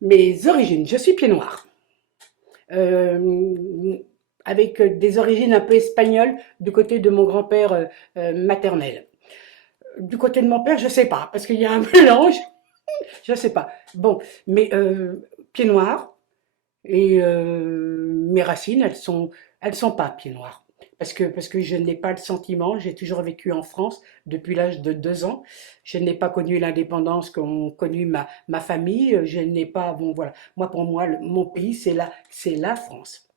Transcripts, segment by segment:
Mes origines, je suis pied noir. Euh, avec des origines un peu espagnoles du côté de mon grand-père maternel. Du côté de mon père, je sais pas, parce qu'il y a un mélange, je sais pas. Bon, mais pied noir, et mes racines, elles sont pas pied noir. Parce que je n'ai pas le sentiment, j'ai toujours vécu en France depuis l'âge de 2 ans. Je n'ai pas connu l'indépendance qu'ont connu ma famille. Je n'ai pas, bon voilà. Moi, pour moi, mon pays, c'est la France.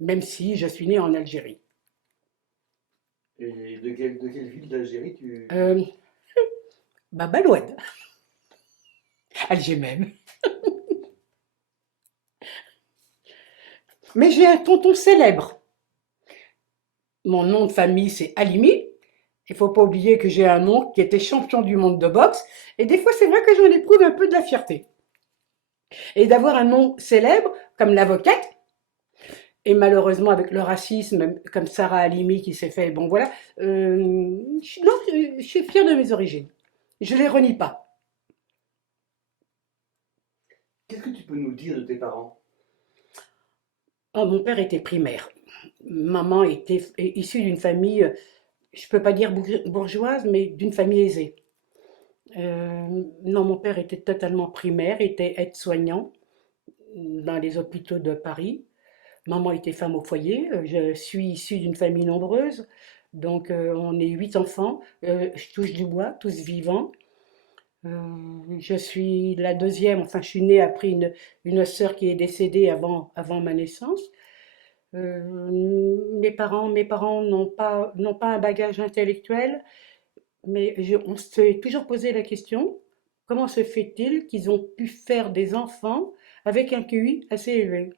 Même si je suis née en Algérie. Et de quelle ville d'Algérie tu... Euh, Babaloued, Alger même. Mais j'ai un tonton célèbre. Mon nom de famille, c'est Halimi. Il faut pas oublier que j'ai un oncle qui était champion du monde de boxe. Et des fois, c'est vrai que j'en éprouve un peu de la fierté. Et d'avoir un nom célèbre, comme l'avocate, et malheureusement avec le racisme, comme Sarah Halimi qui s'est fait, bon voilà, non, je suis fière de mes origines. Je les renie pas. Qu'est-ce que tu peux nous dire de tes parents? Oh, mon père était primaire. Maman était issue d'une famille, je peux pas dire bourgeoise, mais d'une famille aisée. Non, mon père était totalement primaire, était aide-soignant dans les hôpitaux de Paris. Maman était femme au foyer. Je suis issue d'une famille nombreuse. Donc, on est 8 enfants. Je touche du bois, tous vivants. Je suis la deuxième. Enfin, je suis née après une sœur qui est décédée avant ma naissance. Mes parents n'ont pas un bagage intellectuel, mais on s'est toujours posé la question, comment se fait-il qu'ils ont pu faire des enfants avec un QI assez élevé?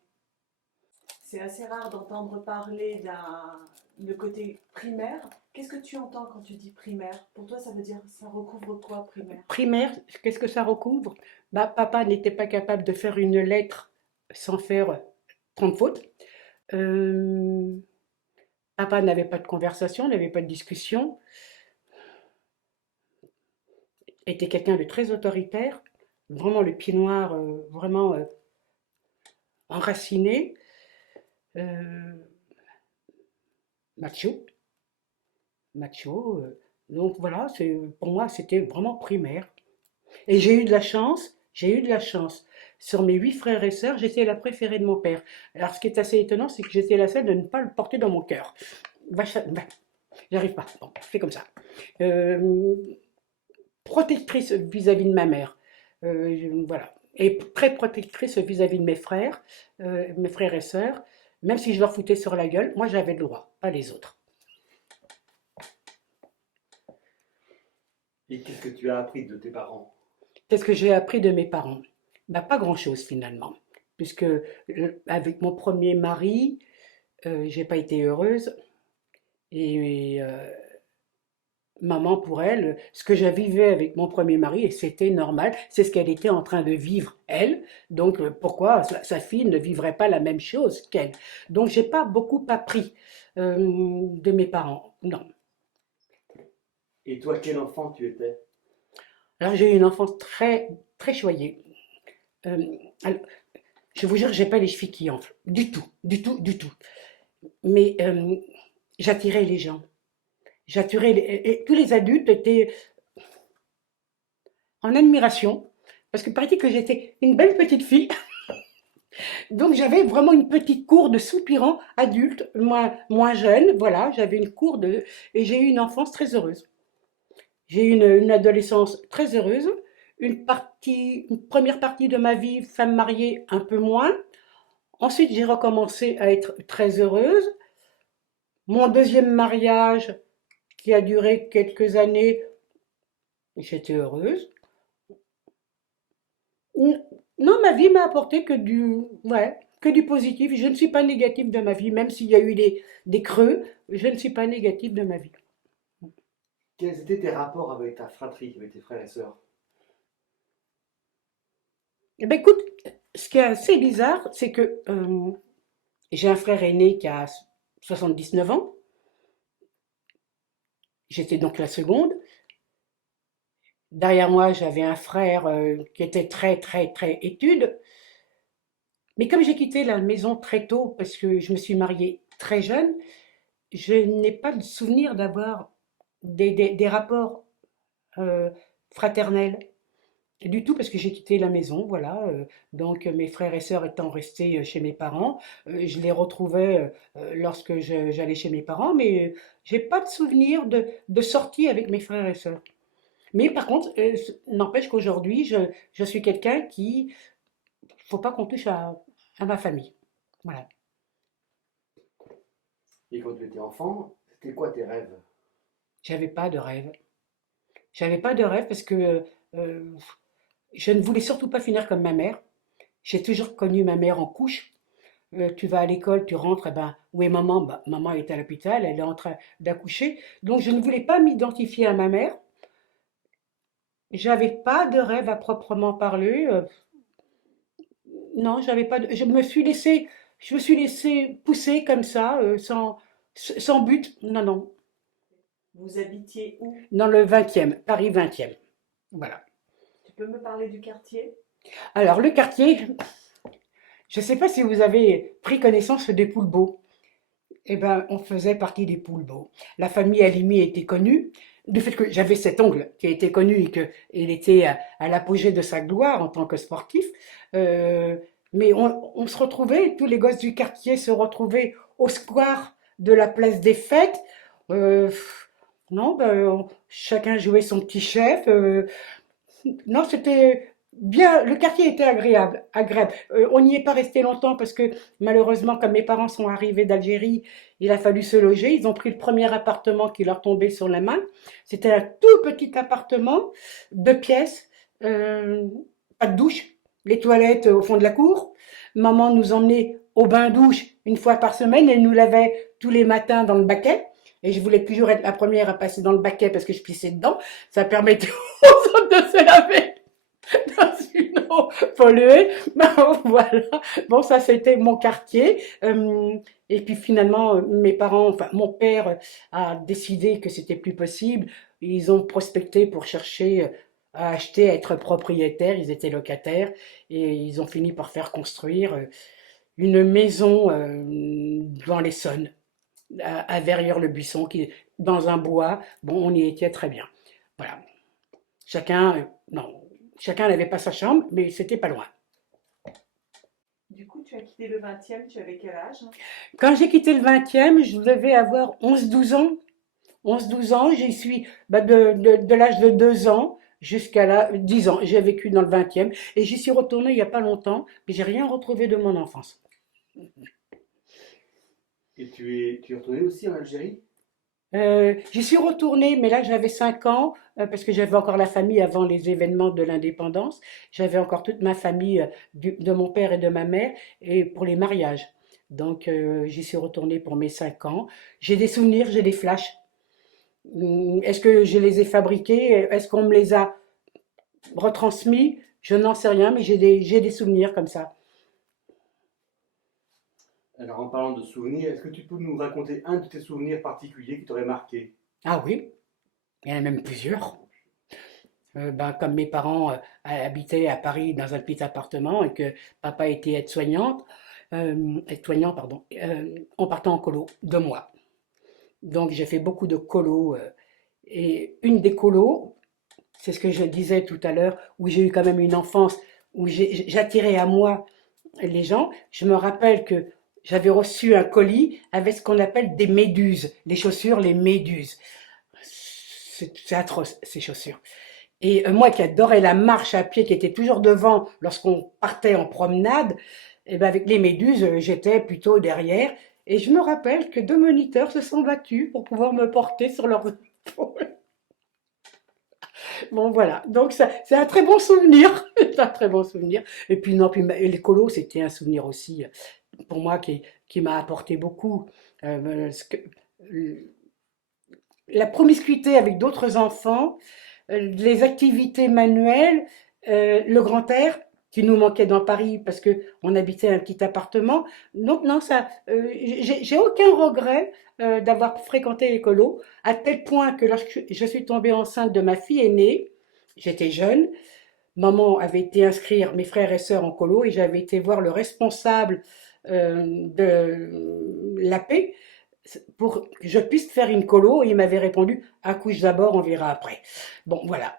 C'est assez rare d'entendre parler de côté primaire. Qu'est-ce que tu entends quand tu dis primaire? Pour toi, ça veut dire, ça recouvre quoi, primaire? Primaire, qu'est-ce que ça recouvre? Bah, papa n'était pas capable de faire une lettre sans faire 30 fautes. Euh, Papa n'avait pas de conversation, n'avait pas de discussion, était quelqu'un de très autoritaire, vraiment le pied noir, vraiment enraciné, euh, macho, macho. Donc voilà, pour moi, c'était vraiment primaire. Et j'ai eu de la chance. Sur mes 8 frères et sœurs, j'étais la préférée de mon père. Alors, ce qui est assez étonnant, c'est que j'étais la seule de ne pas le porter dans mon cœur. J'arrive pas. Bon, c'est comme ça. Euh, Protectrice vis-à-vis de ma mère. Voilà. Et très protectrice vis-à-vis de mes frères et sœurs. Même si je leur foutais sur la gueule, moi j'avais le droit, pas les autres. Et qu'est-ce que tu as appris de tes parents? Qu'est-ce que j'ai appris de mes parents? Bah, pas grand-chose finalement. Puisque avec mon premier mari, j'ai pas été heureuse. Et maman, pour elle, ce que je vivais avec mon premier mari, et c'était normal, c'est ce qu'elle était en train de vivre, elle. Donc, pourquoi sa fille ne vivrait pas la même chose qu'elle? Donc, j'ai pas beaucoup appris de mes parents, non. Et toi, quel enfant tu étais? Alors, j'ai eu une enfance très, très choyée. Euh, alors, je vous jure, j'ai pas les chevilles qui enflent, du tout, du tout, du tout. Mais j'attirais les gens. Et tous les adultes étaient en admiration, parce que paraît-il que j'étais une belle petite fille. Donc j'avais vraiment une petite cour de soupirants adultes, moins jeune, voilà, j'avais une cour de... Et j'ai eu une enfance très heureuse. J'ai eu une adolescence très heureuse, une première partie de ma vie, femme mariée, un peu moins. Ensuite, j'ai recommencé à être très heureuse. Mon deuxième mariage, qui a duré quelques années, j'étais heureuse. Non, ma vie m'a apporté ouais, que du positif. Je ne suis pas négative de ma vie, même s'il y a eu des creux, je ne suis pas négative de ma vie. Quels étaient tes rapports avec ta fratrie, avec tes frères et sœurs? Eh ben écoute, ce qui est assez bizarre, c'est que j'ai un frère aîné qui a 79 ans. J'étais donc la seconde. Derrière moi, j'avais un frère qui était très, très, très étude. Mais comme j'ai quitté la maison très tôt, parce que je me suis mariée très jeune, je n'ai pas de souvenir d'avoir des rapports euh, fraternels. Du tout, parce que j'ai quitté la maison, voilà. Donc, mes frères et sœurs étant restés chez mes parents, je les retrouvais lorsque j'allais chez mes parents, mais j'ai pas de souvenir de sortie avec mes frères et sœurs. Mais par contre, n'empêche qu'aujourd'hui, je suis quelqu'un qui, faut pas qu'on touche à ma famille. Voilà. Et quand tu étais enfant, c'était quoi tes rêves? J'avais pas de rêve. J'avais pas de rêve parce que euh, je ne voulais surtout pas finir comme ma mère. J'ai toujours connu ma mère en couche. Tu vas à l'école, tu rentres, eh ben, où est maman? Bah, maman est à l'hôpital, elle est en train d'accoucher. Donc je ne voulais pas m'identifier à ma mère. J'avais pas de rêve à proprement parler. Non, j'avais pas de... je me suis laissé pousser comme ça, sans but. Non, non. Vous habitiez où? Dans le 20e, Paris 20e. Voilà. Tu peux me parler du quartier? Alors, le quartier, je ne sais pas si vous avez pris connaissance des Poulbeaux. Eh ben, on faisait partie des Poulbeaux. La famille Halimi était connue, du fait que j'avais cet oncle qui a été connu et qu'il était à l'apogée de sa gloire en tant que sportif. Euh, mais on se retrouvait, tous les gosses du quartier se retrouvaient au square de la place des Fêtes. Euh, non, ben, chacun jouait son petit chef. Non, c'était bien. Le quartier était agréable, agréable. On n'y est pas resté longtemps parce que malheureusement, comme mes parents sont arrivés d'Algérie, il a fallu se loger. Ils ont pris le premier appartement qui leur tombait sur la main. C'était un tout petit appartement, 2 pièces, euh, pas de douche, les toilettes au fond de la cour. Maman nous emmenait au bain-douche une fois par semaine et nous lavait tous les matins dans le baquet. Et je voulais toujours être la première à passer dans le baquet parce que je pissais dedans. Ça permettait aux autres de se laver dans une eau polluée. Ben, voilà. Bon, ça, c'était mon quartier. Et puis finalement, mes parents, enfin, mon père a décidé que c'était plus possible. Ils ont prospecté pour chercher à acheter, à être propriétaires. Ils étaient locataires et ils ont fini par faire construire une maison dans l'Essonne, à Verrières-le-Buisson, qui est dans un bois. Bon, on y était très bien. Voilà. Chacun, non, chacun n'avait pas sa chambre, mais c'était pas loin. Du coup, tu as quitté le 20e, tu avais quel âge? Quand j'ai quitté le 20e, je devais avoir 11-12 ans. 11-12 ans, j'y suis bah, de l'âge de 2 ans jusqu'à 10 ans. J'ai vécu dans le 20e et j'y suis retournée il n'y a pas longtemps, mais j'ai rien retrouvé de mon enfance. Et tu es retourné aussi en Algérie? J'y suis retournée, mais là j'avais 5 ans, parce que j'avais encore la famille avant les événements de l'indépendance. J'avais encore toute ma famille de mon père et de ma mère, et pour les mariages. Donc j'y suis retournée pour mes 5 ans. J'ai des souvenirs, j'ai des flashs. Est-ce que je les ai fabriqués? Est-ce qu'on me les a retransmis? Je n'en sais rien, mais j'ai des souvenirs comme ça. Alors en parlant de souvenirs, est-ce que tu peux nous raconter un de tes souvenirs particuliers qui t'aurait marqué? Ah oui, il y en a même plusieurs. Ben, comme mes parents habitaient à Paris dans un petit appartement et que papa était aide-soignant, pardon, on partait en colo, 2 mois. Donc j'ai fait beaucoup de colos. Et une des colos, c'est ce que je disais tout à l'heure, où j'ai eu quand même une enfance, où j'attirais à moi les gens. Je me rappelle que j'avais reçu un colis avec ce qu'on appelle des méduses, les chaussures, les méduses. C'est atroce, ces chaussures. Et moi qui adorais la marche à pied, qui était toujours devant lorsqu'on partait en promenade, et ben avec les méduses, j'étais plutôt derrière. Et je me rappelle que 2 moniteurs se sont battus pour pouvoir me porter sur leurs épaules. Bon voilà, donc ça, c'est un très bon souvenir. C'est un très bon souvenir. Et puis non, puis les colos, c'était un souvenir aussi pour moi qui m'a apporté beaucoup. Parce que, la promiscuité avec d'autres enfants, les activités manuelles, le grand air qui nous manquait dans Paris parce que on habitait un petit appartement. Donc non, ça, j'ai aucun regret d'avoir fréquenté l'écolo, à tel point que lorsque je suis tombée enceinte de ma fille aînée, J'étais jeune, maman avait été inscrire mes frères et sœurs en colo et j'avais été voir le responsable de l'AP pour que je puisse faire une colo et il m'avait répondu accouche d'abord, on verra après. Bon, voilà.